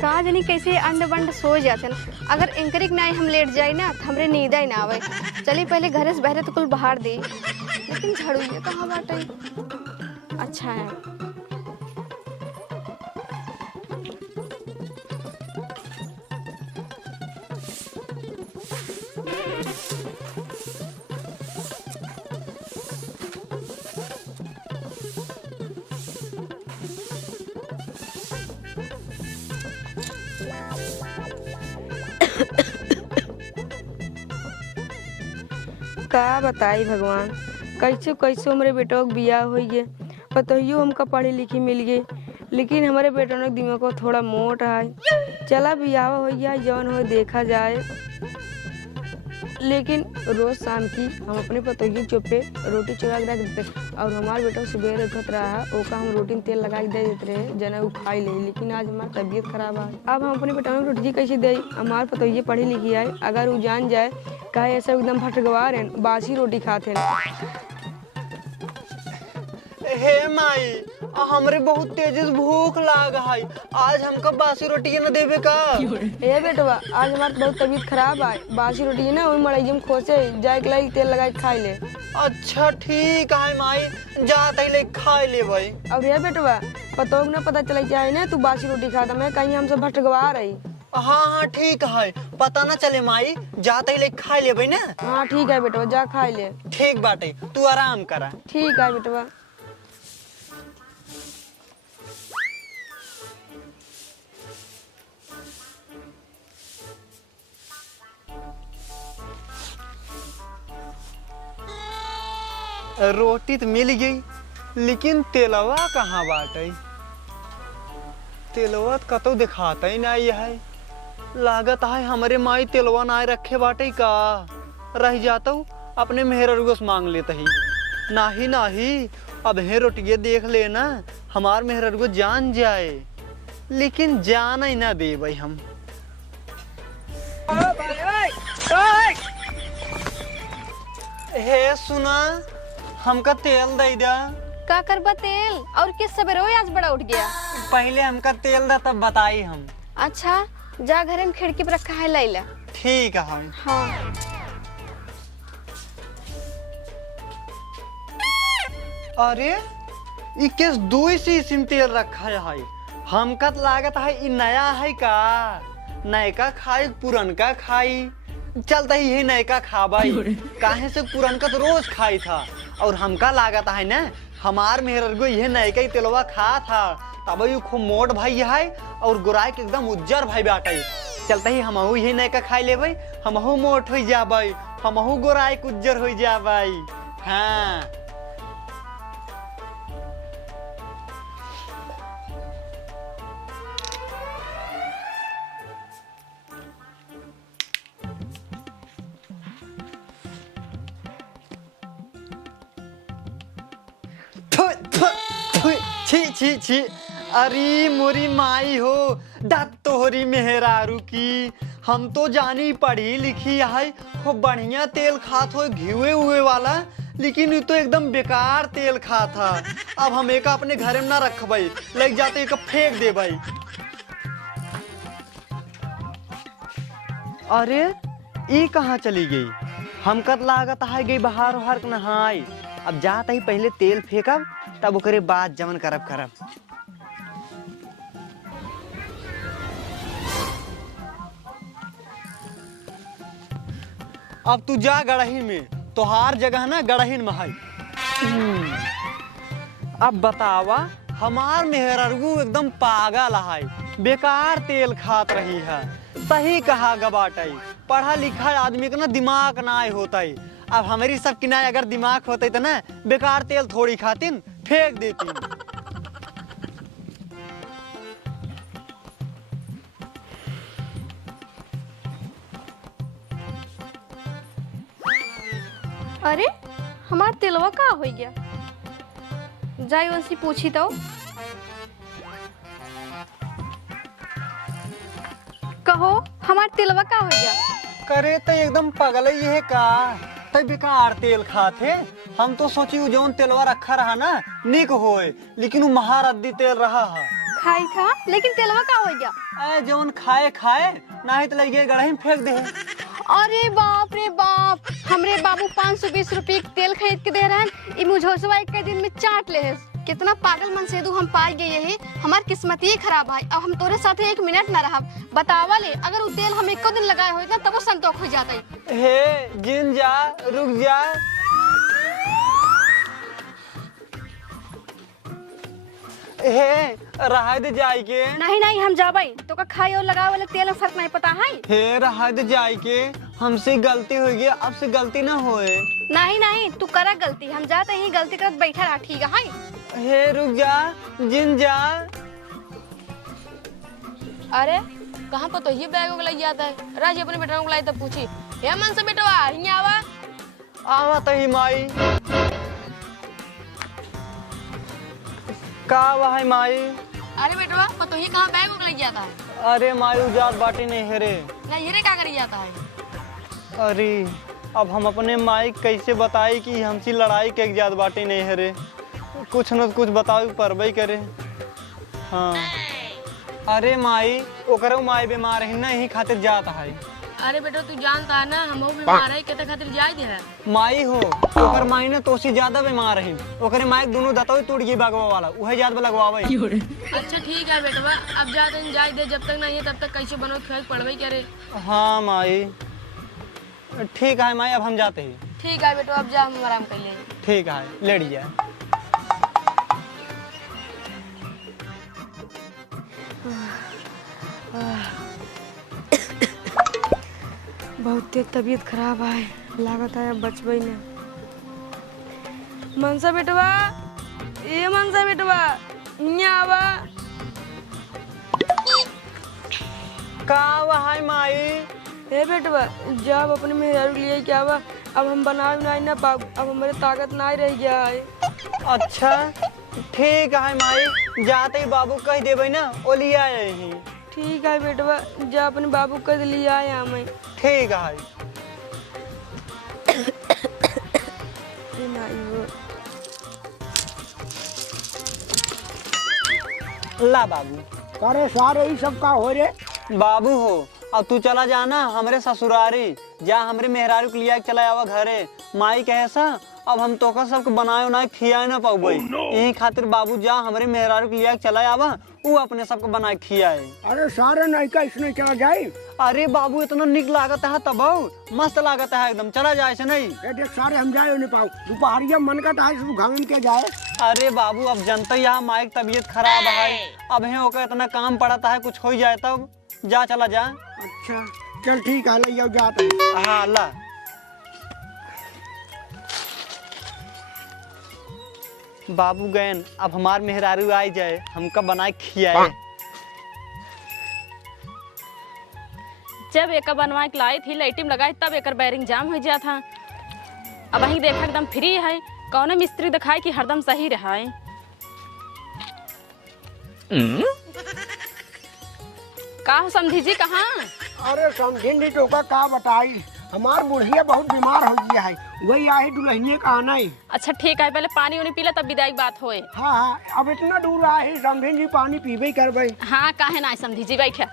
कहा जानी कैसे अंड बंड सो जाते न। अगर एंकरिक ना हम लेट जाए ना तो हमरे नींद ही ना आवे। चली पहले घरे से बहरे तो कुल बाहर दी, लेकिन झाड़ू ये कहाँ बाटे। अच्छा है का बताई भगवान, कैसे कैसे हमारे बेटों के बियाह हो गए। पतोहियो हमका पढ़ी लिखी मिल गई, लेकिन हमारे बेटों के दिमाग को थोड़ा मोट है। चला बियाह हो गया, जौन हो देखा जाए। लेकिन रोज शाम की हम अपने पतोहियो चुपे रोटी चुरा के रख देते और हमारे बेटा सुबह उठत रहा ओका हम रोटी में तेल लगा के दे देते रहे जना वो खाई ले। लेकिन आज हमारी तबीयत खराब है, अब हम अपने बेटा में रोटी कैसे दे। हमारे पतोहिए पढ़ी लिखी है, अगर वो जान जाए कहे ऐसा एकदम भटकवार है, बासी रोटी खाते हैं। हे माई, हमरे बहुत तेज भूख लाग है, आज हमका बासी रोटी न देवे का। ए बेटवा, आज हमारी बहुत तबीयत खराब है, बासी रोटी है ना वही मड़ाई में खोसे जाए के तेल लगा के खाई ले। अच्छा ठीक है माई, जाते ले खा ले भाई। और ये बेटवा पतोग ना पता चला जाए ना तू बासी रोटी खाता, मैं कहीं हमसे भटकवा रही। हाँ हाँ ठीक है, पता ना चले माई, जाते ले खा ले भाई ना। हाँ ठीक है बेटवा, जा खा ले। ठीक बाटे, तू आराम करा। ठीक है बेटवा। रोटी तो मिल गई, लेकिन तेलवा कहाँ बाटे। तेलवा कतो दिखाता ही नहीं है। लागत है हमारे माई तेलवा ना रखे बाटे का। रह जाता हूँ अपने मेहररुआ से मांग लेता ही। नाही नाही, अब हे रोटिये देख लेना, हमार मेहररुआ जान जाए, लेकिन जान ही ना दे भाई हम। हे सुना, हमका तेल दे दा। का करबा तेल? और किस सवेरे आज बड़ा उठ गया। पहले हमका तेल दा तब बताई हम। अच्छा जा घरे में खिड़की पर रखा है लैला। ठीक है। हाँ अरे इक्कीस दुई सी में तेल रखा है, हमका तो लागत है इ नया है का। नयका खाई पुरनका खाई, चलता ही यही नयका खाबाई। काहे से पुरनका तो रोज खाई था, और हमका लागत है ना हमार मेहरगो यह नयका ही तेलवा खा था, तब यू खूब मोट भाई है और गोराई के एकदम उज्जर भाई बाटे। चलता ही हमहू यही नयका खाई लेबै, हमहू मोट हो जाबै, हमहू गोराई के उज्जर हो जाबै। हाँ छी छी छी, अरे मोरी माई हो, दत तोहरी मेहरारू की। हम तो जानी पढ़ी लिखी है, खूब बढ़िया तेल खात हो घिवे हुए वाला, लेकिन ये तो एकदम बेकार तेल खा था। अब हम एक अपने घर में ना रखबै, लग जाते एक फेंक दे भाई। अरे ये कहाँ चली गई? हमका लागत है गई बाहर उहर नहाई। अब जाते ही पहले तेल फेंकब, तब ओकरे बाद जमन करब करब। अब तू जा गड़हीन में, तोहार जगह ना गड़हीन में है। अब बतावा, हमार मेहररू एकदम पागल है, बेकार तेल खात रही है। सही कहा गबाटई, पढ़ा लिखा आदमी का ना दिमाग ना होता। अब हमारी सब किनारे अगर दिमाग होते तो ना बेकार तेल थोड़ी खातिन, फेंक देती। अरे हमार तेलवा का हो गया। जाई उनसे पूछी तो। कहो हमार तेलवा का हो गया। करे तो एकदम पागल ही है का, तो बेकार तेल खाते। हम तो सोची जौन तेलवा रखा रहा ना निक होए, लेकिन वो महारद्दी तेल रहा है। खाई था, लेकिन तेलवा का हो गया? अरे जौन खाए खाए नहीं तो लगे गड़ही में फेंक दे। अरे बाप रे बाप, हमरे बाबू 520 रुपये के तेल खरीद के दे रहे हैं, ई मुझोसवा एक दिन में चाट ले है। कितना पागल मन से हम पाई गए है, हमार किस्मत ही खराब है। अब हम तोरे साथ 1 मिनट ना रहा। बतावा ले, अगर वो तेल हम 1 दिन लगाए हो ना तब वो संतोष हो जाता है। हे जिन जा, रुक जा। हे रहा दे जाए के। नहीं नहीं, हम जाबई तो का खाई और लगावे वाले तेल में फर्क नहीं पता है। हे रहा दे जाए के, हमसे गलती हो गई, अब से गलती ना होए। नहीं नहीं, तू करा गलती, हम जाते ही गलती करत बैठा रहा, ठीक है? हे रुक जा, जिन जा। अरे कहाँ पर तो ये बैग उगल जाता है। राजी अपने बेटा को लाई तब पूछी, हे मन से बेटवा हिया आवा। आवा तो ही माई। का वही माई? अरे बेटवा पतो ही कहाँ बैग उगल जाता है। अरे माई उजात बाटी नहीं है रे। ना ये रे क्या करी जाता है। अरे अब हम अपने माई कैसे बताई कि हमसे लड़ाई के इजात बाटी नहीं है रे। कुछ न कुछ बताओ परबई करे। हाँ अरे माई ओकरो माई बीमार है, नहीं खातिर जाता है। अरे बेटा तू जानता है ना हम बीमार है, केते खातिर जाय दे है। माई हो ओकर माई ने तोसी ज्यादा बीमार है, ओकरे माई दोनों दतोई टूट गई बागवा वाला, उहे जात लगवावे। अच्छा ठीक है बेटवा, अब जा दिन जाय दे, जब तक नहीं है तब तक कैसे बनो खेल पढ़वे करे। हाँ माई ठीक है माई, अब हम जाते हैं। ठीक है बेटा, अब जा हम आराम कर ले। ठीक है लेट जाए। बहुत तेज तबीयत खराब है, लागत है अब बचबई ने। मनसा बेटवा, ये मनसा बेटवा हिया आवा। का वहाई माई? हे बेटवा जब अपने मेहरारू लिए क्या आवा, अब हम बना नहीं ना पाब, अब हमारे ताकत नहीं रह गया है। अच्छा ठीक है माई, जाते ही बाबू कह देवे ना वो ले आए ही। ठीक है बेटवा, जा अपने बाबू कद लिया आया मैं। ठीक है। ला बाबू। अरे सारे ही सब का हो रे। बाबू हो अब तू चला जाना हमरे ससुरारी, जा हमरे मेहरारू के लिया चला आवा घरे। माई कैसा अब हम तोका सबके बनाए ना खियाए ना पाऊबई, यही खातिर बाबू जा हमरे मेहरारू के लिया चला आवा, वो अपने सबको बनाए खियाए। अरे सारे नहीं का इसने चला जाए। अरे बाबू इतना निक लागत है तब मस्त लागत है एकदम, चला जाए से नहीं। ये देख सारे हम जाए नहीं पाऊ, दोपहरिया मन का था शुरू घाम के जाए। अरे बाबू अब जनता यहाँ माई की तबीयत खराब है, अब है ओकर इतना काम पड़ता है, कुछ हो जाए तब जा चला जा। अच्छा चल ठीक है, ले जाओ जाते हैं। हाँ ला। बाबू गैन अब हमार मेहरारू आई जाए, हमका बनाए खियाए। जब एक बनवा के लाई थी लाइटिंग लगाई तब एक बैरिंग जाम हो गया था। अब वही देखा एकदम फ्री है, कौन मिस्त्री दिखाए कि हरदम सही रहा है। का हो समझी जी कहाँ? अरे समझी नहीं तो का बताई, हमार बुढ़िया बहुत बीमार हो गया है, वही आई दुल्हनिया का आना ही। अच्छा ठीक है, पहले पानी उनी पी ले तब विदाई बात होए। हाँ हाँ अब इतना दूर आए समझी जी, पानी पीबे कर भाई। हाँ काहे ना समझी जी बैठे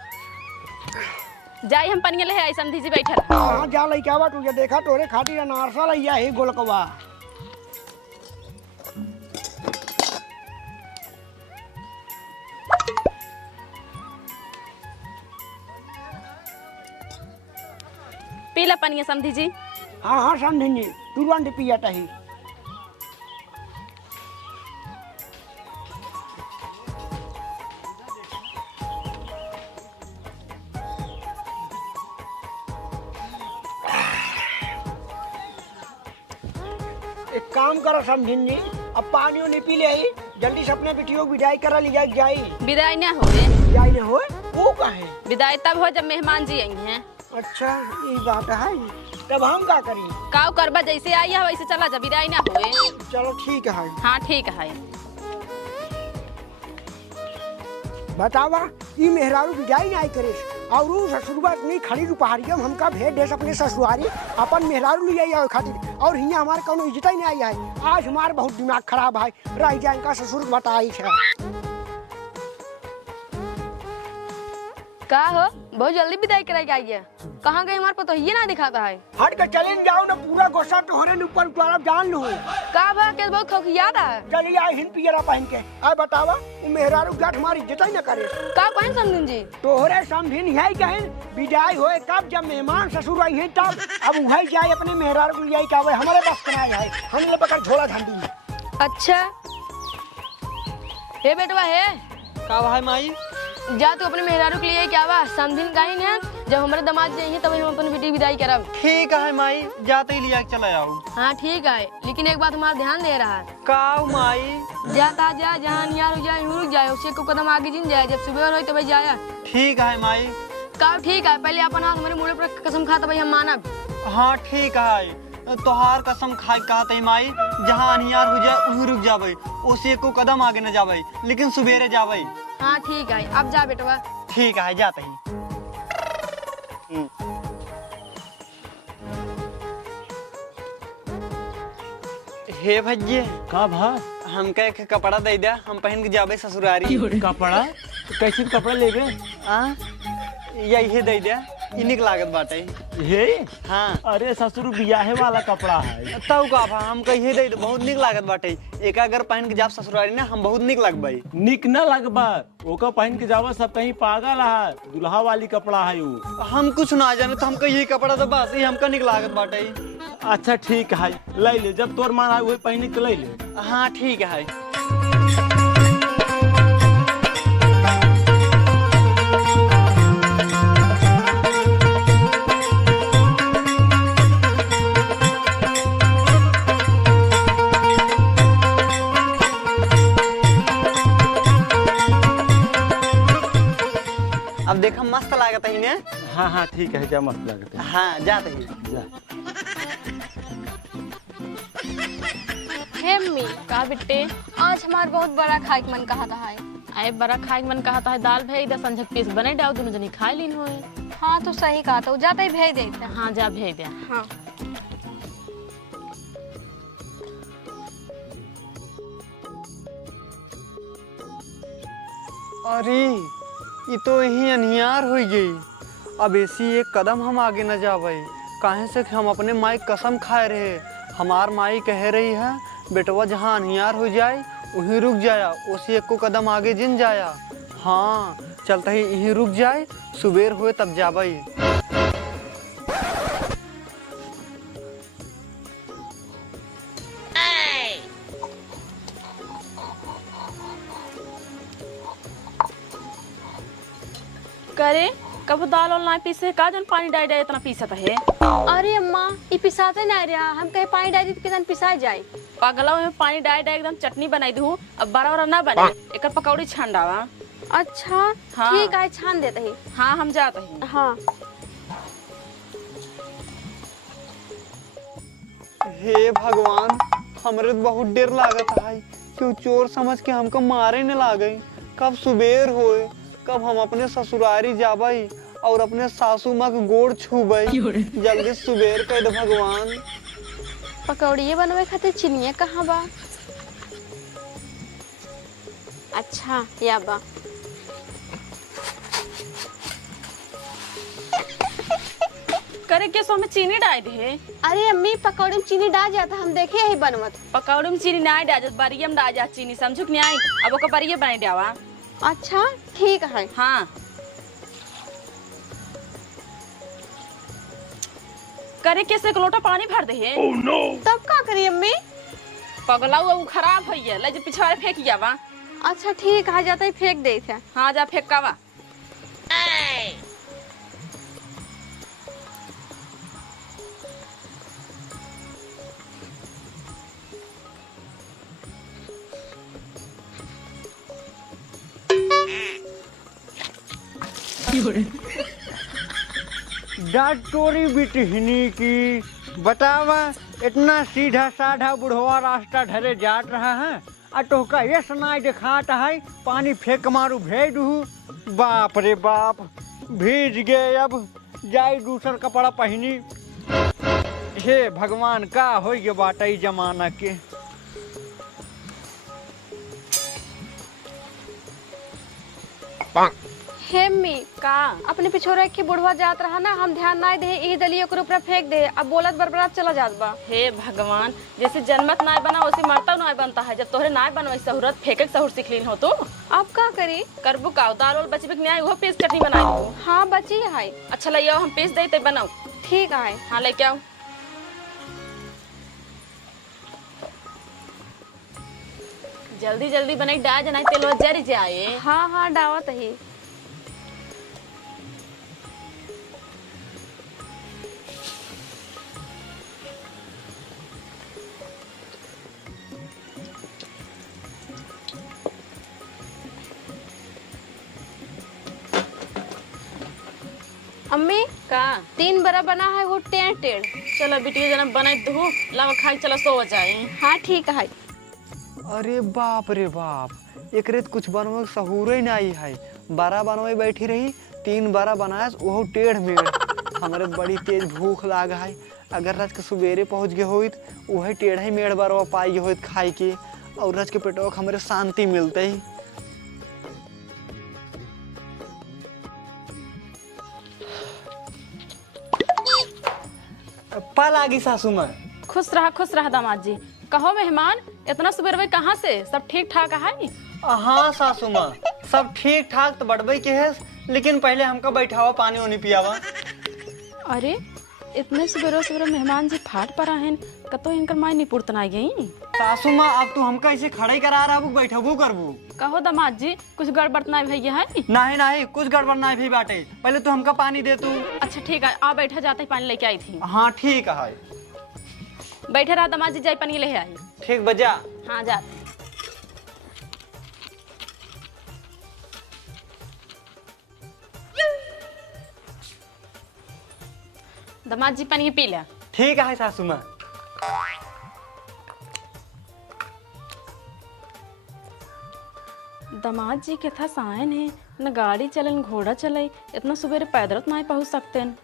जाई, हम पनिया ले आई समझी जी बैठे। हाँ जा लई क्या तुझे देखा तोरे खातिर अनारसा लैया है गोलकवा। पीला पनिया समझी जी। हाँ हाँ समझी जी, तुरंत पिया ही। एक काम करो समझिन जी, अब पानी नहीं पी ले, जल्दी से अपने बेटियों को विदाई करा ली जाई। विदाई ना होए? विदाई ना होए वो काहे? विदाई तब हो जब मेहमान जी आई हैं। अच्छा ये बात है, तब हम क्या करी? काव करबा जैसे आई है वैसे चला जा, विदाई ना होए। चलो ठीक है। हाँ ठीक है। बतावा ये मेहरारू विदाई नहीं करे और वो ससुरबा नहीं खड़ी दोपहरिया हमका भेज दे अपने ससुरारी, अपन मेहरारू ले आई खातिर, और हियाँ हमारे कोनो इज्जत ही नहीं आई है। आज हमारे बहुत दिमाग खराब है, रह जाए का ससुर बताई है। का हो बहुत जल्दी विदाई कराई के आइए। कहाँ गए हमारे पतो ये ना दिखाता है। हट के चले जाओ ना, पूरा गुस्सा तोहरे ऊपर उतारा जान लू। का बा के बहुत खौखियात है। चली आई हिन पियरा पहन के। आ बतावा वो मेहरारू जाट हमारी इज्जत ही न करे। का कौन समझूं जी? तोहरे समझिन है कहें विदाई होए कब, जब मेहमान ससुर आई है तब। अब वही जाए अपने मेहरारू को यही कहवे हमारे पास बनाए है, हम ले बकर झोला झंडी में। अच्छा हे बेटवा है का भाई माई? जा तू अपने मेहरारू के लिए क्या बा समझिन काहे ने, जब हमारे दामाद जाइए तब हम अपन बेटी विदाई करब। ठीक है माई, जाते ही लिया के चला जाओ। हाँ ठीक है, लेकिन एक बात हमारा ध्यान दे रहा है। का माई? जाता जा जहाँ नियार हो जाए रुक जाए, उससे को कदम आगे जिन जाए, जब सुबह हो तब जाए। ठीक है माई। का ठीक है, पहले अपन हाथ हमारे मुँह पर कसम खा तब हम मानब। हाँ ठीक है, तोहार कसम खाए कहते माई, जहाँ अनियार हो जाए वहीं रुक जाबे, उसे को कदम आगे न जाबे, लेकिन सुबेरे जाबे। हाँ ठीक है, अब जा बेटवा। ठीक है जाते ही। हे भज्जे का भा हमका एक कपड़ा दे दे, हम पहन के जाबे ससुरारी। कपड़ा कैसे कपड़ा लेबे? यही दे दे, इनिक लागत बाटे। हे हाँ अरे ससुर बियाहे वाला कपड़ा है। तब का भा हम कहिए दे, बहुत निक लागत बाटे। एक अगर पहन के जाब ससुरारी ना, हम बहुत निक लगबे। निक न लगबा, ओका पहन के जावा सब कहीं पागल है, दुल्हा वाली कपड़ा है वो। हम कुछ ना जाने तो हमका यही कपड़ा तो बस ही हमका निक लागत बाटे। अच्छा ठीक है, ले ले, जब तोर मन आए वही पहने के ले ले। हाँ ठीक है। अब देखा मस्त लागत है ने। हाँ हाँ ठीक है, जा मस्त लगता है। हाँ जाते ही। जा हे मम्मी का बिट्टे आज हमार बहुत बड़ा खाए के मन कहा था है। आए बड़ा खाए के मन कहा था दाल भेज दे, संझक पीस बने डाल, दोनों जनी खाए लीन होए। हाँ तो सही कहा था, जाता ही भेज देते। हाँ जा भेज दे। हाँ अरे ये तो यही अनियार हो गई। अब ऐसी एक कदम हम आगे न जावे, काहे से कि हम अपने माई कसम खाए रहे। हमार माई कह रही है बेटवा जहाँ अनियार हो जाए वहीं रुक जाया, उसी एक को कदम आगे जिन जाया। हाँ चलता ही यहीं रुक जाए, सुबेर हुए तब जाबई। करे कब दाल और ना पीसे का जन पानी डाल डाल इतना पीसत है। अरे अम्मा ये पिसाते ना रहा, हम कहे पानी डाल दी तो किसान पिसा जाए। पगला में पानी डाल डाल एकदम चटनी बनाई दूँ, अब बड़ा बड़ा ना बने, एक पकौड़ी छान डावा। अच्छा हाँ। ठीक है, छान देते ही। हाँ हम जाते हैं। हाँ हे भगवान, हमरे तो बहुत डर लागत है, क्यों चोर समझ के हमको मारे न लागे। कब सुबेर होए, कब हम अपने ससुरारी जाबई और अपने सासू माँ के गोड़ छूबई। जल्दी सुबेर कर दे भगवान। पकौड़िए बनवे खातिर चिनिया कहाँ बा? अच्छा या बा। करे के सो में चीनी डाल दे। अरे अम्मी पकौड़ी में चीनी डाल जाता, हम देखे है बनवत। पकौड़ी में चीनी ना डाल, बरिया में डाल जा चीनी, समझो कि नहीं आई। अब ओका बरिया बनाई डावा। अच्छा ठीक है। हाँ करे के से एक लोटा पानी भर दे। Oh no. तब का करी अम्मी? पगला वो खराब है ये, ले जो पिछवाड़े फेंक जावा। अच्छा ठीक है, जाता ही फेंक दे थे। हाँ जा फेंकावा। डॉक्टरी बिटहनी की बतावा, इतना सीधा साधा बुढ़वा रास्ता धरे जात रहा है, अटोका ये सुनाई दिखाता है पानी फेंक मारू भेज दू। बाप रे बाप, भीज गए, अब जाई दूसर कपड़ा पहनी। हे भगवान, का हो गए बाटा जमाना के। हेमी का अपने पिछोरे के बुढ़वा जात रहा ना, हम ध्यान ना दे ई दलियो के ऊपर फेंक दे, अब बोलत बरबरात चला जात बा। हे भगवान, जैसे जन्मत नाय बना वैसे मरता नाय बनता है। जब तोहरे नाय बनवाई सहूरत फेंके के सहूर सीख लीन हो तो अब का करी? करबू का दाल वाल बचबे के न्याय वो पीस चटनी बनाई दो। हाँ बची है। अच्छा ले आओ, हम पीस दे ते बनाओ। ठीक है। हाँ लेके आओ। जल्दी जल्दी बनाई डा जनाई तेल जरी जाए। हाँ हाँ डावत ही। अम्मी का 3 बरा बना है वो टेढ़ टेढ़। चलो बिटिया जना बनाई दो, लावा खाई चलो सो जाए। हाँ ठीक है। अरे बाप रे बाप, एक रेत कुछ बनवे के सहूर ही नहीं है। बारह बनवे बैठी रही, 3 बारह बनाए वो टेढ़ मेढ़। हमारे बड़ी तेज भूख लाग है। अगर रात के सुबेरे पहुँच गए होइत वही टेढ़ ही मेढ़ बारवा पाई होइत खाई के, और रात के पेटवा के हमारे शांति मिलते ही। पा लागी सासू माँ। खुश रहा दामाद जी। कहो मेहमान, इतना सुबह कहाँ से? सब ठीक ठाक है? हाँ सासू माँ, सब ठीक ठाक तो बढ़बई के है, लेकिन पहले हमका बैठावा पानी वानी पियावा। अरे इतने सुबह मेहमान जी फाट पड़ा है, कतो इनकर माई निपुर्त ना गई। सासू माँ अब तू हमका ऐसे खड़े करा रहा बैठबू करबू। कहो दामाद जी, कुछ गड़बड़ ना भैया है? नहीं नहीं, कुछ गड़बड़ नहीं भी बाटे। पहले तू हमका पानी दे तू। अच्छा ठीक है, आ बैठा जाते ही पानी लेके आई थी। हाँ ठीक है। बैठे रहा दामाद जी, जाई पानी ले आई। ठीक बजा। हाँ जाते। दामाद जी पानी पी लिया। ठीक है सासू माँ। दामाद जी के था सायन है, न गाड़ी चलन घोड़ा चले, इतना सुबह पैदल ना पहुंच सकते हैं।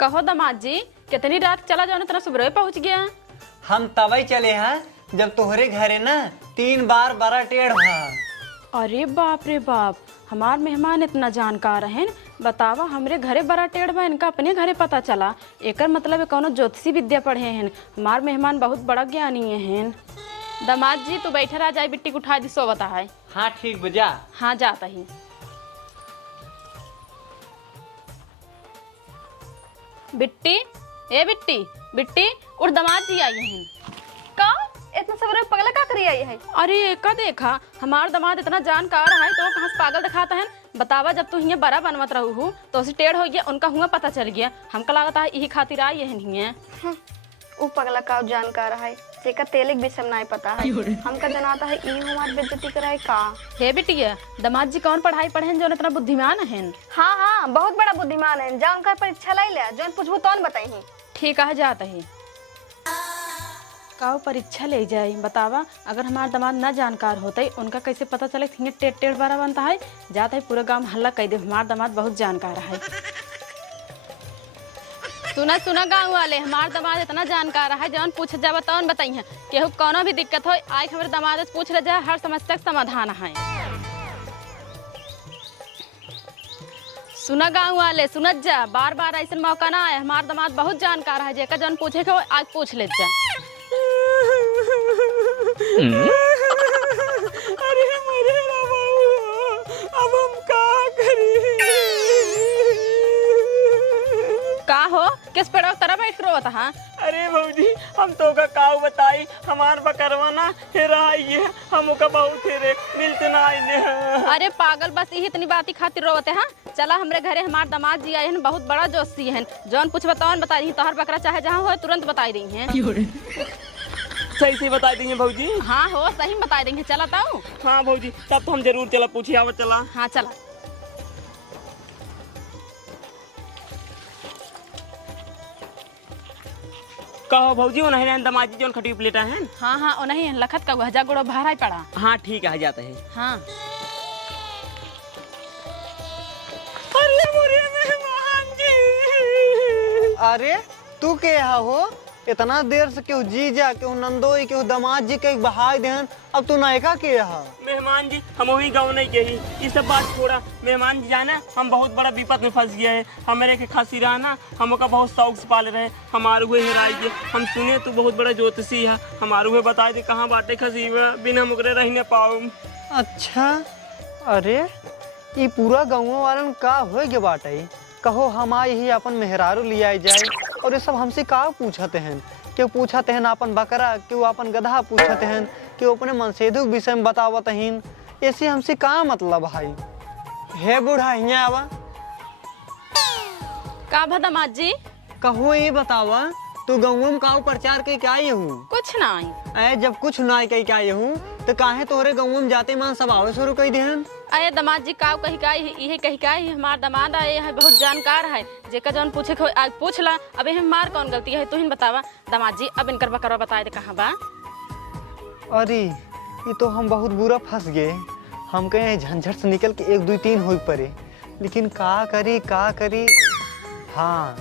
कहो दामाद जी, कितनी रात चला जाओ, इतना सुबह पहुंच गया। हम तबई चले हैं जब तोहरे घरे ना 3 बार बड़ा टेढ़ हुआ। अरे बाप रे बाप, हमार मेहमान इतना जानकार हैं। बतावा, हमरे घरे बड़ा टेढ़ बा, इनका अपने घरे पता चला। एकर मतलब है कौनो ज्योतिषी विद्या पढ़े हैं। हमार मेहमान बहुत बड़ा ज्ञानी हैं। दामाद जी तू बैठे रह, जाए बिट्टी को उठा दी, सो बता है। हाँ ठीक बजा। हाँ जाता ही। बिट्टी, ए बिट्टी बिट्टी उठ, दामाद जी आई हैं। का इतना सवेरे पगला का करी आई है? अरे का देखा, हमार दामाद इतना जानकार है तो कहाँ से पागल दिखाता है। बतावा, जब तू हियाँ बड़ा बनवत रहू हूँ तो उसे टेढ़ हो गया, उनका हुआ पता चल गया। हमका लागत है यही खातिर आई है हियाँ। वो पगला का जानकार है, जेका तेलिक विषम नहीं पता है। हमका जनाता है ई हमार बेइज्जती कराए का। हे बिटिया, दामाद जी कौन पढ़ाई पढ़े हैं जो इतना बुद्धिमान है? हाँ हाँ बहुत बड़ा बुद्धिमान है। जा उनका परीक्षा लाई ले, जो पूछबू तो बताई। ठीक है जाता ही। काऊ परीक्षा ले जाए। बतावा, अगर हमार दामाद ना जानकार होते उनका कैसे पता चले टेढ़ टेढ़ बारा बनता है। जाता है पूरा गांव में हल्ला कह दे, हमार दामाद बहुत जानकार है। सुना सुना गाँव वाले, हमार दामाद इतना जानकार है, जौन पूछ जा बताओ बताई है। केहू कोनो भी दिक्कत हो आज हमारे दामाद से पूछ ले जा, हर समस्या का समाधान है। सुना गाँव वाले, सुनत जा, बार बार ऐसा मौका ना आए। हमार दामाद बहुत जानकार है, जेका जौन पूछे के आज पूछ ले जा। अरे मरे ना बाबू, अब हम का करी? का हो, किस पेड़ तरह बैठ करो था? अरे भौजी, हम तो का काऊ बताई, हमार बकरवा ना हेरा ये, हम का बहुत हेरे मिलते ना आइने। अरे पागल, बस यही इतनी बात ही खातिर रोते हैं। चला हमरे घरे हमार दामाद जी आए हैं, बहुत बड़ा जोशी हैं। जौन पूछ बताओ बता दी, तोहर बकरा चाहे जहाँ हो तुरंत बता दी हैं। सही से बता देंगे भौजी। हाँ हो, सही बता देंगे। चला ताऊ। हाँ भौजी, तब तो हम जरूर चला पूछिए। आवत चला। हाँ चला। कहो भौजी, वो नहीं दमाजी जोन खटी प्लेटा है। हाँ हाँ वो नहीं लखत का हजा गोड़ो भारा ही पड़ा। हाँ ठीक है, जाता है। हाँ। अरे मोरे मेहमान जी। अरे तू के यहाँ हो? इतना देर से क्यों जीजा, क्यों नंदोई, क्यों दामाद जी के बहाई देहन अब तू नायका के यहाँ मेहमान जी हम वही गाँव नहीं गई, ये सब बात छोड़ा। मेहमान जी जाना हम बहुत बड़ा विपद में फंस गए हैं। हमारे के खासी रहना हमका बहुत शौक से पाले रहे, हमारे हुए हेराई गए। हम सुने तू बहुत बड़ा ज्योतिषी है, हमारे हुए बताए दे कहाँ बाटे खसी बिना मुकरे रह न पाओ। अच्छा अरे ये पूरा गाँव वालन का हो गए बाटे, कहो हम आई ही अपन मेहरारू लिया जाए और ये सब हमसे का पूछते हैं। क्यों पूछते हैं अपन बकरा, क्यों अपन गधा पूछते हैं, क्यों अपने मनसेदु के विषय में बतावत हैं। ऐसे हमसे का मतलब भाई। हे बूढ़ा यहाँ आवा, का भा दामाद जी? कहो ये बतावा तू गाँव में का प्रचार के क्या आई हूँ? कुछ नहीं। अरे जब कुछ ना कही क्या आई हूँ तो काहे तोहरे गाँव में जाते मान सब आवे शुरू कर देहन। अरे दामाद जी का कही का यही कही का हमार दामाद आए है, बहुत जानकार है, जेकर जौन पूछे को आज पूछ ला। अबे हमार कौन गलती है तू ही बतावा दामाद जी। अब इनकर बकरवा बताए दे कहाँ बा। अरे ये तो हम बहुत बुरा फंस गए। हम कहे झंझट से निकल के 1 2 3 हो पड़े, लेकिन का करी। हाँ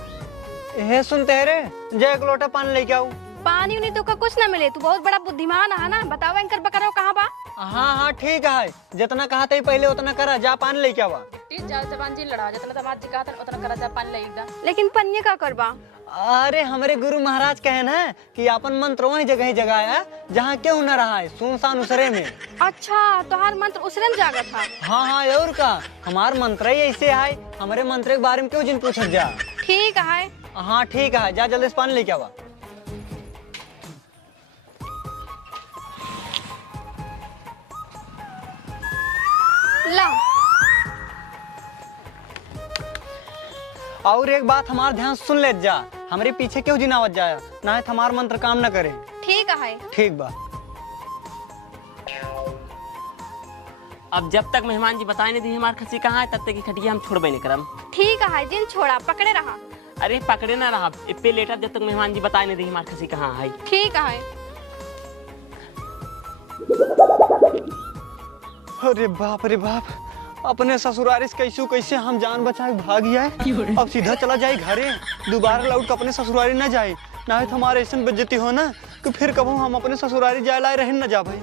ये सुनते रे, जय एक लोटा पानी लेके आओ। पानी उनी तो का कुछ ना मिले, तू बहुत बड़ा बुद्धिमान है ना। बताओ इनकर बकरा कहाँ बा? हाँ ठीक है, जितना कहा था पहले उतना करा, जा पानी लेके आवा। ठीक जा जबान जी लड़ा, जितना दामाद जी कहा था उतना करा जा, पानी लेगा। लेकिन पन्ने का करबा? अरे हमारे गुरु महाराज कहन है कि अपन मंत्र वही जगह है जहाँ क्यों न रहा है, सुनसान उसरे में। अच्छा तोहार मंत्र उसरे में जागा था? हाँ और का, हमार मंत्र ही ऐसे है। हमारे मंत्र के बारे में क्यों जिन पूछत जा। ठीक है। हाँ ठीक है, जा जल्दी से पानी लेके आवा। ला। और एक बात हमार ध्यान सुन ले जा, हमारे पीछे क्यों जिनावत जाया, ना है हमार मंत्र काम न करे। ठीक है। ठीक बा। अब जब तक मेहमान जी बताए नहीं दी हमार खसी कहाँ है, तब तक की खटिया हम छोड़बे नहीं करम। ठीक है, जिन छोड़ा पकड़े रहा। अरे पकड़े ना रहा, इप्पे लेटा जब तक मेहमान जी बताए नहीं दी हमार खसी कहाँ है। ठीक है। अरे बाप रे बाप, अपने ससुरारी से कैसे हम जान बचा के भाग गया है। अब सीधा चला जाए घरे, दोबारा लौट के अपने ससुरारी न जाए, ना है हमारे ऐसे बेइज्जती हो ना कि फिर कबू हम अपने ससुरारी जाए लाए रह न जा भाई।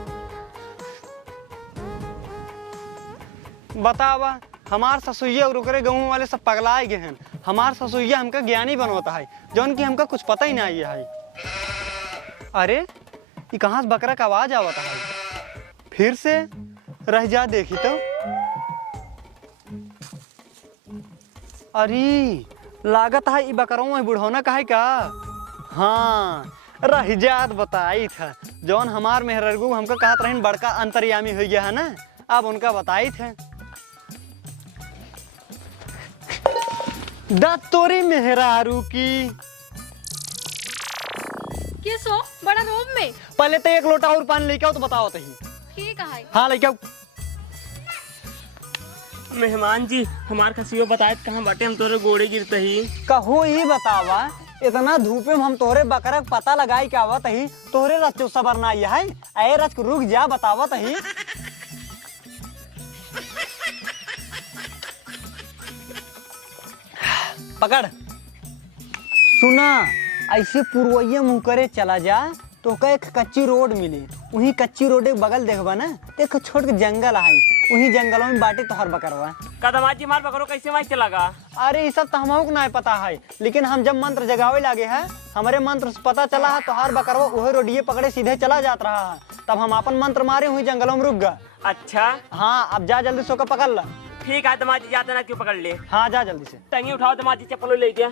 बतावा हमार ससुइया और ओकरे गाँव वाले सब पगलाए गए हैं। हमार ससुइया हमका ज्ञानी बनवाता है, जौन की हमका कुछ पता ही नहीं है। अरे ये कहाँ से बकरा का आवाज आवता है, फिर से रह जा देखी तो। अरे लागत है ये बकरों में बुढ़ौना का है का। हाँ रह जात बताई था, जौन हमार मेहरगू हमको कहत रही बड़का अंतर्यामी हो गया है ना, अब उनका बताई थे। तोरी मेहरारू की किसो बड़ा रोब में? पहले तो 1 लोटा और पानी लेके आओ तो बताओ तही। ठीक है। हाँ लेके आओ। मेहमान जी हमार खसियो बताए कहाँ बाटे, हम तोरे गोड़े गिरते ही। कहो ही बतावा, इतना धूप में हम तोहरे बकरा पता लगाई के आवत ही, तोहरे रच सबर ना है। अरे रच रुक जा, बतावत ही। पकड़। सुना, ऐसे पूर्वइया मुँह करे चला जा तो एक कच्ची रोड मिली, वही कच्ची रोड के बगल देखबा ना तो एक छोट के जंगल है, वही जंगलों में बाटे तोहर बकरवा। का दामाद जी हमार बकरो कैसे वहीं चला गा? अरे ये सब तो हमको को नहीं पता है, लेकिन हम जब मंत्र जगावे लागे है, हमारे मंत्र से पता चला है तोहार बकरवा वही रोडिये पकड़े सीधे चला जात रहा है। तब हम अपन मंत्र मारे हुई जंगलों में रुक गए। अच्छा हाँ अब जा जल्दी सोकर पकड़ ला। ठीक है दामाद जी, जाते ना क्यों पकड़ ले। हाँ जा जल्दी से। टंगी उठाओ दामाद जी, चप्पलों ले गया।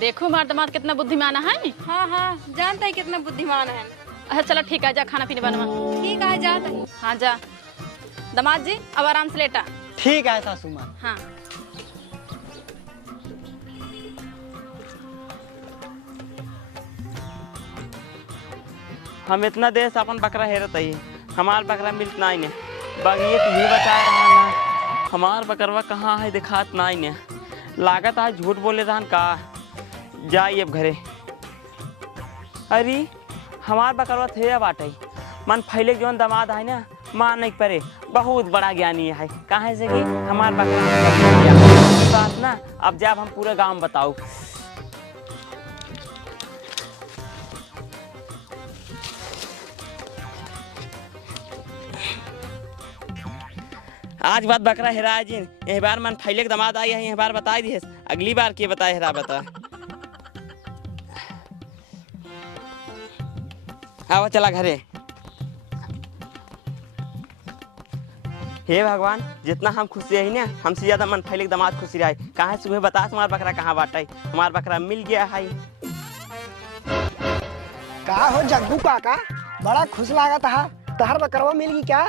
देखो हमार दामाद कितना बुद्धिमान है। हाँ हाँ जानता है कितना बुद्धिमान है। अच्छा चलो ठीक है, जा खाना पीने बनवा। ठीक है जाता है। हाँ जा दामाद जी, अब आराम से लेटा। ठीक है सासू माँ। हाँ हम इतना देर से अपन बकरा हेरत ही, हमार बकरा मिलत नहीं ने। बगिए तू ही बता रहा ना, हमार बकरवा कहाँ है दिखात नहीं ने। लागत है झूठ बोले रहन का। जाइए अब घरे। अरे हमार बकरवा थे बाटे, मन फैले जौन दामाद है ना, मान नहीं परे बहुत बड़ा ज्ञानी है। कहाँ से कि हमार बकरा बात ना, अब जब हम पूरे गाँव में बताओ। आज बात बकरा हेरा जिन यह बार मन फैले के दमाद आई है यह बार बता दिए अगली बार के बताए हेरा बता आवा चला घरे। हे भगवान जितना हम खुश रही ना हमसे ज्यादा मन फैले के दमाद खुशी रहे कहाँ सुबह बता हमारा बकरा कहाँ बाटा हमारा बकरा मिल गया है। का हो जग्गू काका बड़ा खुश लागत है तहर बकरवा मिल गई क्या?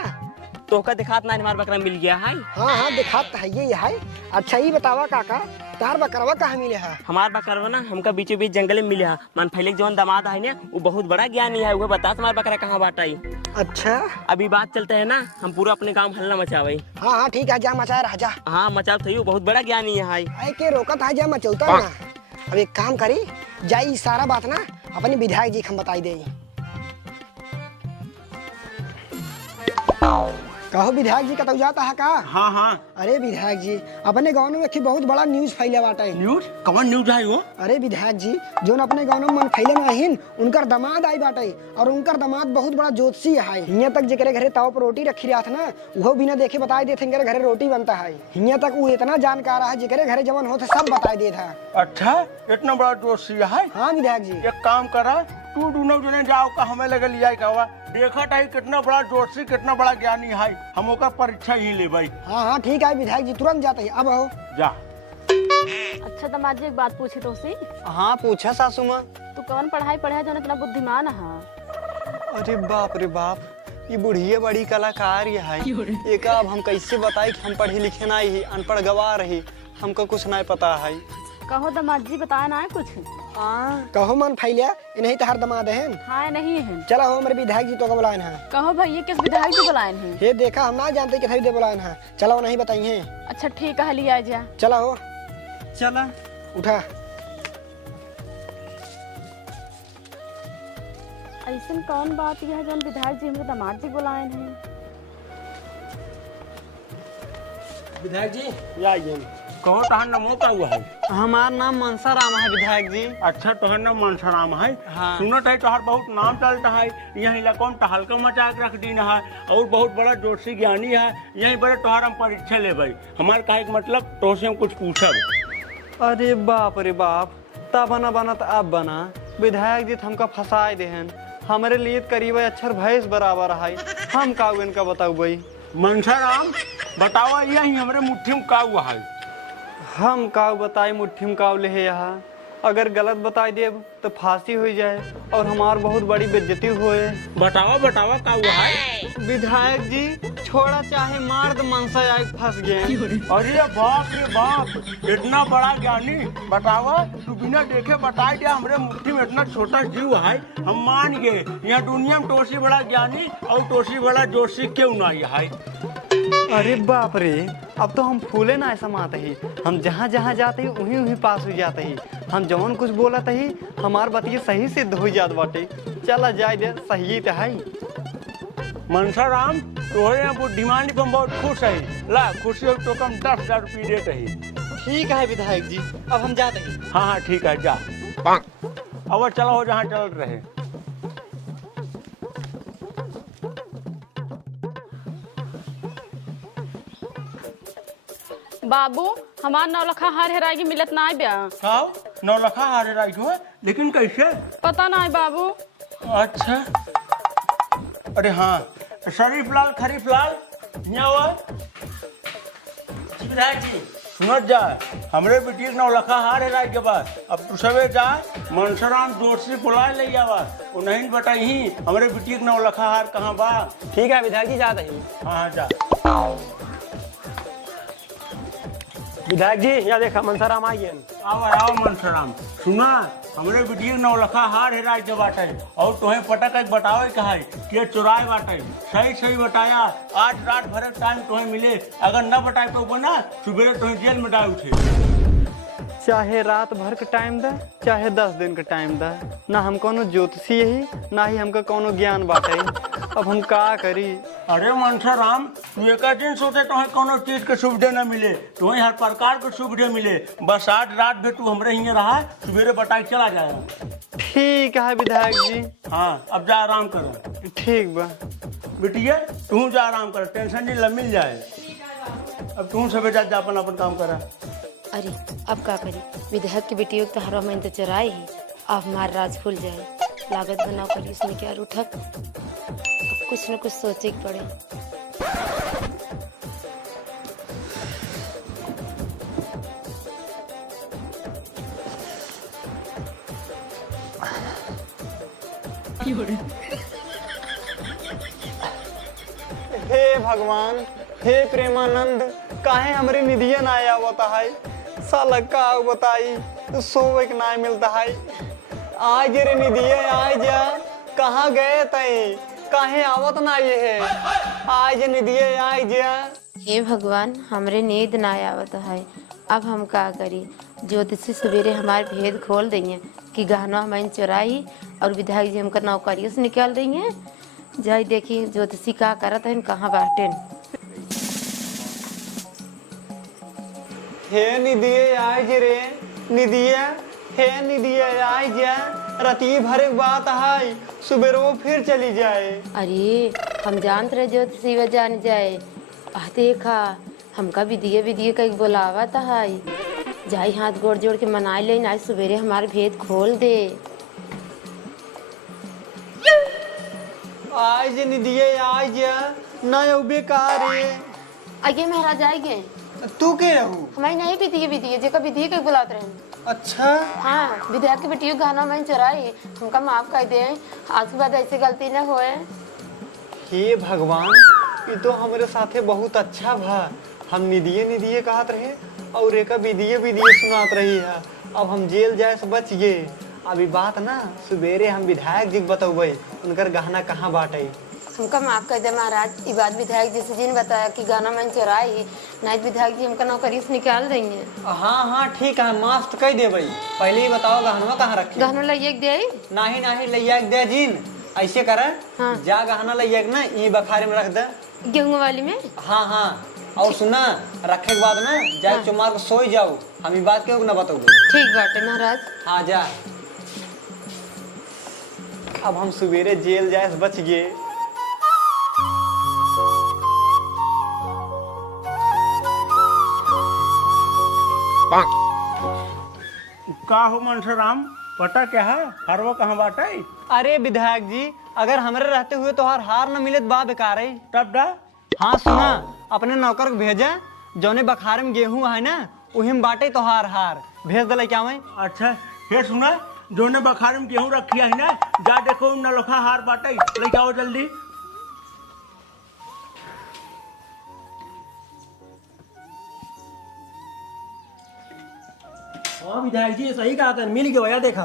तो का दिखात ना हमारा बकरा मिल गया है। हाँ हाँ दिखात है ये है। अच्छा ही बतावा काका तहर बकरवा कहाँ मिले है? हमारा बकरवा ना हमका बीचों बीच जंगल में मिले है मन फैले जौन दामाद है ना वो बहुत बड़ा ज्ञानी है वो बता हमारा बकरा कहाँ बाटा। अच्छा अभी बात चलते है ना हम पूरा अपने काम हल्ला मचावे। हाँ हाँ ठीक है जा मचा रहा जा। हाँ मचाव थी बहुत बड़ा ज्ञानी है आई के रोकत है जा मचौता ना। अब एक काम करी जाई सारा बात ना अपने विधायक जी हम बताई दे। कहो विधायक जी कतौ जाता है का? हाँ हाँ अरे विधायक जी अपने गाँव में एक बहुत बड़ा न्यूज फैले बाटे। न्यूज कौन न्यूज है वो? अरे विधायक जी जो अपने गाँव में मन फैले में आहिन उनकर दामाद आई बाटे और उनकर दामाद बहुत बड़ा ज्योतिषी है। हियां तक जेकरे घरे ताव पर रोटी रखी रहा था ना वो बिना देखे बताई देते घरे रोटी बनता है। हियां तक वो इतना जानकार है जेकरे घरे जवन होते सब बताई देता है। अच्छा इतना बड़ा जोशी है? हाँ विधायक जी एक काम करा तू दोनों जने जाओ का हमें लगे लिया का देखा था कितना बड़ा जोशी कितना बड़ा ज्ञानी है हम ओकर परीक्षा ही ले भाई। हाँ हाँ ठीक है विधायक जी तुरंत जाते हैं अब हो जा। अच्छा दामाद जी एक बात पूछी तो सी हाँ पूछा सासू माँ। तू कौन पढ़ाई पढ़े जो इतना बुद्धिमान है? अरे बाप रे बाप ये बुढ़िया बड़ी कलाकार ये है एक अब हम कैसे बताए कि हम पढ़े लिखे नहीं ही अनपढ़ गवा रही हमको कुछ नहीं पता है। कहो दामाद जी बताया ना है कुछ? कहो मन फैलिया नहीं तहर दामाद है। हाँ नहीं है। चला हो मेरे विधायक जी तो बुलाए हैं। कहो भैया किस विधायक जी बुलाए हैं? ये देखा हम ना जानते कि दे बुलाए हैं। चला वो नहीं बताइए। अच्छा ठीक है लिया जा। चला हो चला उठा। ऐसा कौन बात यह है जो विधायक जी हमारे दामाद जी बुलाए हैं? विधायक जी आइए कहो तहर नमो का हुआ है? हमारा नाम मनसा राम है विधायक जी। अच्छा तोहर नाम मनसाराम है? हाँ। सुनत है तोहर बहुत नाम चलता है यहाँ इलाका में टहलका मचा के रख दीन है और बहुत बड़ा जोशी ज्ञानी है यहीं बड़े तोहर हम परीक्षा ले भाई हमारे कहे के मतलब तो से हम कुछ पूछब। अरे बाप रे बाप तब बना बना तो अब बना विधायक जी हमका फंसाए देहन हमारे लिए करीब अक्षर भैंस बराबर है हम का इनका बताऊ भाई। मनसाराम बतावा यही हमारे मुट्ठी में का हुआ है? हम काव बताए मुट्ठी में काव ले यहाँ अगर गलत बताई दे तो फांसी हो जाए और हमार बहुत बड़ी बेइज्जती होए। बतावा बतावा का हुआ है? विधायक जी छोड़ा चाहे मार दो मनसा आए फंस गए। अरे बाप रे बाप इतना बड़ा ज्ञानी बतावा तू बिना देखे बताई दिया हमारे मुट्ठी में इतना छोटा जीव है हम मान गए यहाँ दुनिया में टोसी बड़ा ज्ञानी और टोसी बड़ा जोशी क्यों नहीं है। अरे बाप रे अब तो हम फूले ना समाते ही हम जहाँ जहाँ जाते ही वहीं वहीं पास हो जाते ही हम जवन कुछ बोला ही हमार बतिये सही सिद्ध हो जात बाटे। चला जाए दे सही तो है। मनसाराम तोहरे यहाँ बुद्धिमानी पर बहुत खुश है ला खुशी हो तो कम 10,000 रुपये देते ही। ठीक है विधायक जी अब हम जाते हैं। हाँ हाँ ठीक है जा अब चलो हो जहाँ चल रहे। बाबू हमार नौलखा हार हेराएगी मिलत ना ब्या। हाँ 9 लाख हारे राई हो लेकिन कैसे? पता ना है बाबू। अच्छा अरे हाँ शरीफ लाल खरीफ लाल यहाँ हुआ जी सुनत जा हमरे बेटी 9 लाख हार राई के बाद अब तू सबे जा मनसराम जोशी बुला ले जावा वो नहीं बताई हमरे बेटी 9 लाख हार कहाँ बा। ठीक है विधायक जी जाते हैं। हाँ जा विधायक जी यहाँ देखा मनसाराम आई है। आओ मनसराम सुना हमरे बेटी 9 लाख हार हेराई के बाटे और तुम्हें पटक एक बतावे कहा है कि चुराए बाटे सही सही बताया आज रात भर टाइम तुम्हें मिले अगर न बताए तो बना सुबह तुम्हें जेल में डाल उठे। चाहे रात भर का टाइम दा चाहे 10 दिन का टाइम दा ना हम कोनो ज्योतिषी ही ना ही हमका कोनो ज्ञान बाटे अब हम का करी। अरे मनसाराम तू एक दिन सोचे तुम्हें कोनो चीज के सुविधा न मिले तुम्हें हर प्रकार के सुविधा मिले बस आज रात भी तू हमरे ही रहा सवेरे बताई चला जाएगा। ठीक है विधायक जी। हाँ अब जा आराम करो। ठीक बा बिटिया तू जा आराम कर टेंशन नहीं मिल जाए। अब तू सब जा अपन अपन काम करा। अरे अब का करी, विधायक की बेटियों तो हर महीने तो चराए ही, अब हमारा राज खुल जाए। लागत बनाओ करी उसमें क्या उठक, अब कुछ न कुछ सोचे के पड़े। हे भगवान, हे प्रेमानंद, काहे हमरे निधिया ना आवता है। साला का बताई सोवे के ना मिलता है। आज रे निधिया आज जा, कहाँ गए तई, काहे आवत ना ये है। आज निधिया आज जा। हे भगवान, हमरे नींद ना आवत है, अब हम का करी। ज्योतिषी सवेरे हमारे भेद खोल देंगे कि गहना हमारी चुराई और विधायक जी हमका नौकरियों से निकाल देंगे। जाई देखी ज्योतिषी का करत है, कहाँ बाटे। हे निधिया आज रे निधिया, हे निधिया आज जा। रती भर एक बात है, सुबह फिर चली जाए। अरे हम जानते रहे ज्योतिषी व जान जाए। देखा हमका विधिये विधिये कहीं बुलावा था। जाई हाथ गोड़ जोड़ के मनाई ले, आज सवेरे हमारे भेद खोल दे। आज निधिया आज ना बेकार है। आगे महाराज आएंगे। तू के रहू? हमारी नहीं विधिये विधिये जेका विधिये कहीं बुलाते रहे। अच्छा हाँ, विधायक की बेटियों गाना मैंने चुराई, हमका माफ कर दे। आज के बाद ऐसी गलती न होए। हे भगवान, ये तो हमारे साथे बहुत अच्छा भा। हम निधिये निधिये कहत रहे और एक विधिये विधिये सुनात रही है। अब हम जेल जाए से बच गए। अभी बात ना सवेरे हम विधायक जी बतौबे उनकर गहना कहाँ बाटे। हमका माफ कर दे महाराज, ये बात विधायक जी से जिन बताया कि गाना मैंने चुराई, नहीं विधायक जी हमका नौकरी से निकाल देंगे। हाँ हाँ ठीक है, माफ तो कह दे भाई। पहले ही बताओ गहनवा कहाँ रखे। गहना लाइए दे। नहीं नहीं लैया दे जीन, ऐसे कर। हाँ। जा गहना लैया ना ई बखारे में रख दे। गेहूं वाली में। हाँ हाँ, और सुना रखे के बाद ना जा चुमार को सोई जाओ। हम ई बात के ना बताओगे। ठीक बात है महाराज। हाँ जा। अब हम सवेरे जेल जाए से बच गए। का हो मनसराम, पता क्या है हरवा कहाँ बाटे? अरे विधायक जी, अगर हमारे रहते हुए तो हार न मिले तो बा बेकार है। तब डा हाँ सुना, अपने नौकर को भेजा, जौने बखारे में गेहूं है ना वही में बाटे तो हार भेज दे क्या मैं। अच्छा ये सुना, जो ने बखार में गेहूं रखी है ना, जा देखो नलखा हार बाटे, लेके आओ जल्दी। हाँ विधायक जी सही कहा था, मिल गया भैया देखा।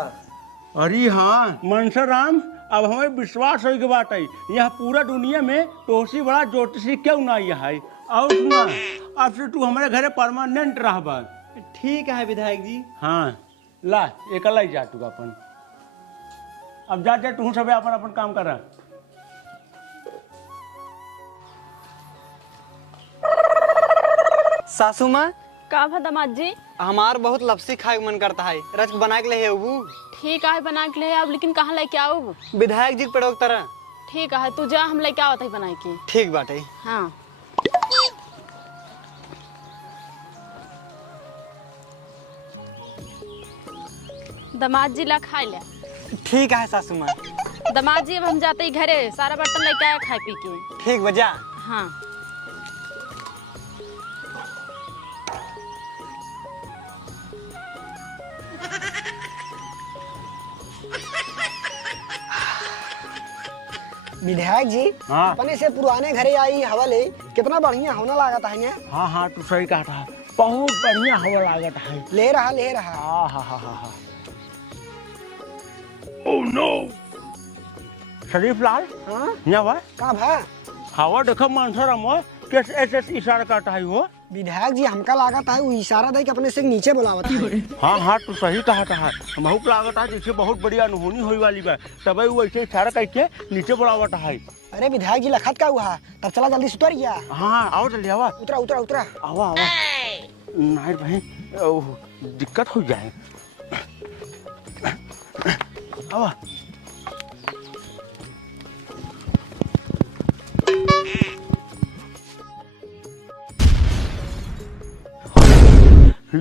अरे हाँ मनसराम, अब हमें विश्वास हो के बात है, यहाँ पूरा दुनिया में तोसी बड़ा ज्योतिषी क्यों ना है। और सुना, अब से तू हमारे घरे परमानेंट रहबा। ठीक है विधायक जी। हाँ ला एक ला जा तू अपन। अब जा तू सब अपन अपन काम कर। सासू माँ, का भा दामाद जी? हमार बहुत लपसी खाए मन करता है, रच बना के ले वो। ठीक है बना के ले अब, लेकिन कहाँ लेके आओ? विधायक जी के पेड़ों की तरह। ठीक है तू जा, हम लेके आवत है बना के। ठीक बाटे। हाँ दामाद जी ला खाए ले। ठीक है सासू माँ। दामाद जी अब हम जाते ही घरे, सारा बर्तन लेके आया खाए पी के। ठीक बजा। हाँ विधायक जी, हाँ। अपने से पुराने घरे आई हवा ले, कितना बढ़िया होना लागत है ना। हाँ हाँ तू सही कहा था, बहुत बढ़िया हवा लागत है। ले रहा। हाँ हाँ हाँ हाँ हाँ। ओह नो, शरीफ लाल। हाँ यहाँ बा का भा? हवा देखो मनसराम, कैस ऐसे इशारा करता है वो। विधायक जी हमका लागत है वो इशारा दे के अपने से नीचे बुलावत है। हाँ हाँ तू सही कहा था, बहुत लागत है जैसे बहुत बड़ी अनहोनी हुई वाली बा, तब वो ऐसे इशारा करके नीचे बुलावट है। अरे विधायक जी लखत का हुआ, तब चला जल्दी से उतर गया। हाँ आओ जल्दी आवा। उतरा उतरा उतरा। आवा आवा। नहीं भाई, दिक्कत हो जाए। आवा।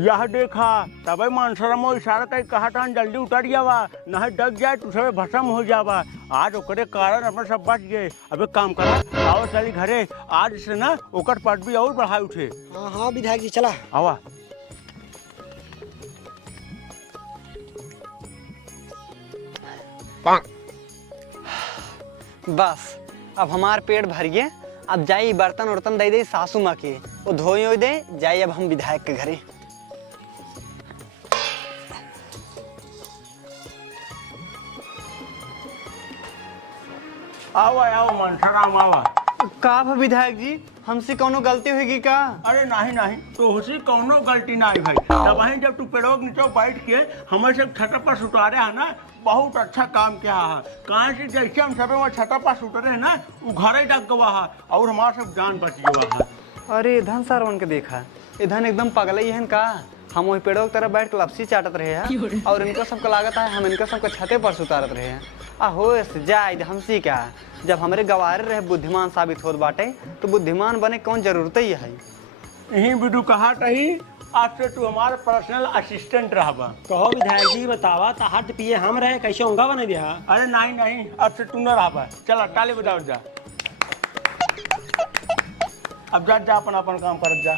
यह देखा तब मानसरमो इशारा कर कहा था जल्दी उतर जावा नहीं डग जाए तो सब भस्म हो जावा। आज ओकरे कारण अपने सब बच गए। अब एक काम करा आओ चली घरे, आज से ना ओकर पदवी और बढ़ाई उठे। हाँ हाँ विधायक जी चला। आवा बस अब हमार पेट भर गए। अब जाई बर्तन उर्तन दे दे सासू माँ के, वो धोई दे जाई। अब हम विधायक के घरे। आवा आओ मनसराम आवा। का भा विधायक जी, हमसे कोनो गलती होगी का? अरे नहीं नहीं तो हुसी कौनो गलती नहीं भाई। तब वहीं जब तू पेड़ों के नीचे बैठ के हमारे सब छत पर सुतारे है ना, बहुत अच्छा काम किया है। कहाँ से जैसे हम सब छत पर सुतरे है ना, वो घर ही डग गवा है और हमारा सब जान बच गवा है। अरे धन सारवन के देखा, इधन एकदम पगल ही है का। हम वही पेड़ों की तरफ बैठ के लपसी चाटत रहे हैं और इनको सबको लागत है हम इनका सबको छते पर सुतारत रहे हैं। हो जाए हमसी क्या, जब हमारे गवारे रहे बुद्धिमान साबित होत बाटे तो बुद्धिमान बने कौन जरूरत ही है। यही बिडू कहा कही आज से तू हमारा पर्सनल असिस्टेंट रहबा। कहो विधायक जी बतावा तहार पिए हम रहे कैसे होंगे बने दिया। अरे नहीं नहीं अब से तू न रहबा। चला ताली बजाओ जा। अब जा अपन अपन काम कर जा।